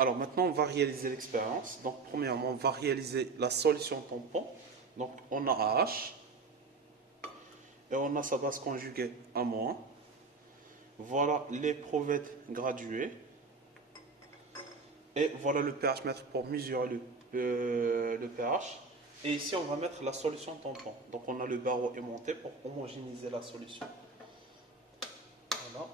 Alors maintenant, on va réaliser l'expérience. Donc premièrement, on va réaliser la solution tampon. Donc on a AH et on a sa base conjuguée à moins. Voilà l'éprouvette graduée. Et voilà le pH mètre pour mesurer le pH. Et ici, on va mettre la solution tampon. Donc on a le barreau aimanté pour homogénéiser la solution. Voilà.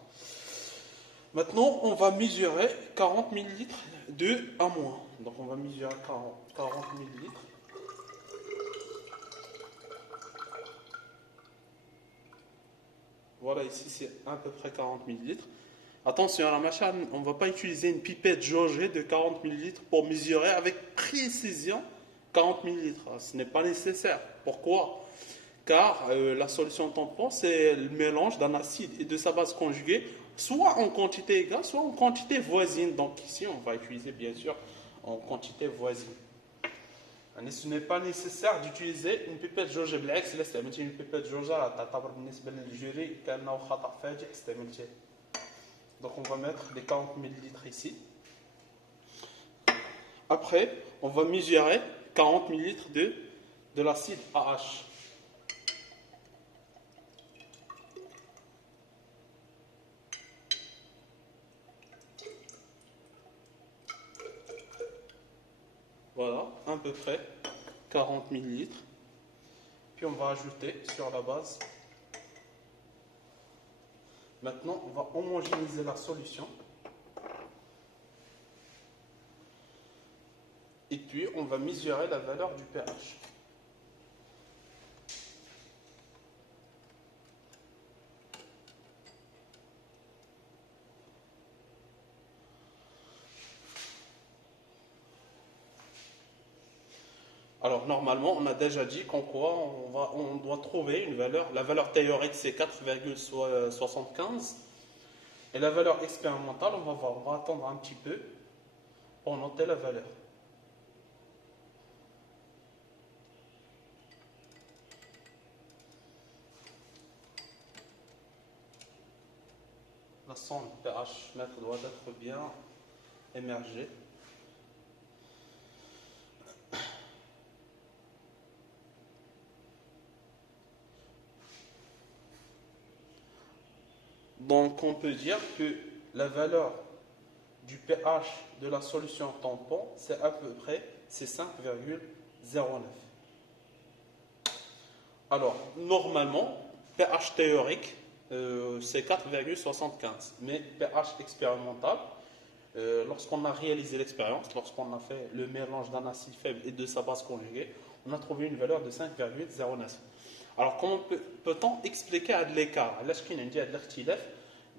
Maintenant, on va mesurer 40 ml de A-. Donc, on va mesurer 40 ml. Voilà, ici, c'est à peu près 40 ml. Attention, à la machine, on ne va pas utiliser une pipette jaugée de 40 ml pour mesurer avec précision 40 ml. Ce n'est pas nécessaire. Pourquoi ? Car la solution tampon, c'est le mélange d'un acide et de sa base conjuguée, soit en quantité égale, soit en quantité voisine. Donc ici, on va utiliser bien sûr en quantité voisine. Ce n'est pas nécessaire d'utiliser une pipette jaugée. بالعكس لا استعملتي une pipette jaugée تعتبر بالنسبة للجوري كأنه خطأ فاجئ استعملتيه. Donc on va mettre les 40 ml ici. Après, on va mesurer 40 ml de l'acide AH. Voilà, à peu près 40 ml. Puis on va ajouter sur la base. Maintenant, on va homogénéiser la solution. Et puis, on va mesurer la valeur du pH. Alors, normalement, on a déjà dit qu'en quoi on doit trouver une valeur. La valeur théorique, c'est 4,75. Et la valeur expérimentale, on va voir. On va attendre un petit peu pour noter la valeur. La sonde pH mètre doit être bien émergée. Donc on peut dire que la valeur du pH de la solution tampon, c'est à peu près 5,09. Alors normalement, pH théorique, c'est 4,75. Mais pH expérimental, lorsqu'on a réalisé l'expérience, lorsqu'on a fait le mélange d'un acide faible et de sa base conjuguée, on a trouvé une valeur de 5,09. Alors comment peut-on expliquer هذا l'écart علاش كاين عندي هذا الاختلاف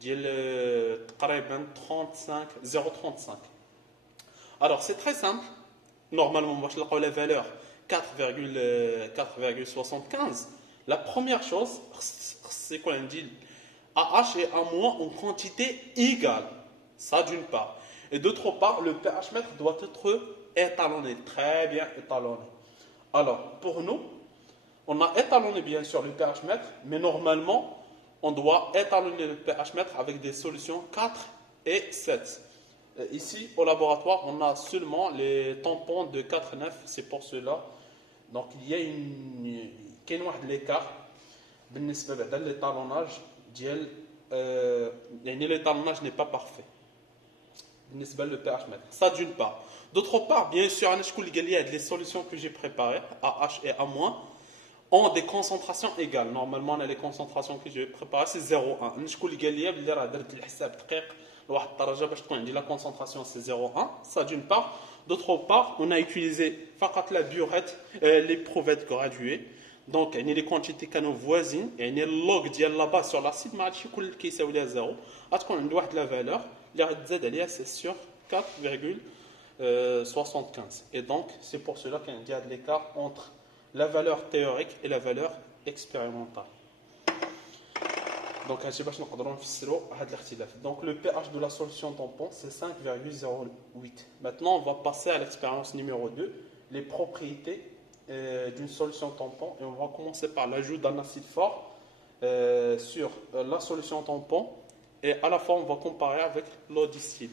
ديال تقريبا 0,35. Alors c'est très simple. Normalement باش نلقاو la valeur 4,75. La première chose c'est qu'on dit AH et A- en quantité égale. Ça d'une part. Et d'autre part, le pH mètre doit être étalonné, très bien étalonné. Alors pour nous, on a étalonné bien sûr le pH mètre, mais normalement, on doit étalonner le pH mètre avec des solutions 4 et 7. Ici, au laboratoire, on a seulement les tampons de 4,9, c'est pour cela. Donc, il y a l'écart dans l'étalonnage. L'étalonnage n'est pas parfait. Le pH mètre. Ça d'une part. D'autre part, bien sûr, les solutions que j'ai préparées, AH et A-, ont des concentrations égales. Normalement, on a les concentrations que j'ai préparées, c'est 0,1. La concentration, c'est 0,1. Ça d'une part. D'autre part, on a utilisé la burette, l'éprouvette graduée. Donc, il y a les quantités qui sont voisines. Il y a le log là-bas sur l'acide, mais qui est 0. On a la valeur. C'est sur 4,75. Et donc, c'est pour cela qu'il y a de l'écart entre la valeur théorique et la valeur expérimentale. Donc, le pH de la solution tampon, c'est 5,08. Maintenant, on va passer à l'expérience numéro 2, les propriétés d'une solution tampon. Et on va commencer par l'ajout d'un acide fort sur la solution tampon. Et à la fois, on va comparer avec l'eau distillée.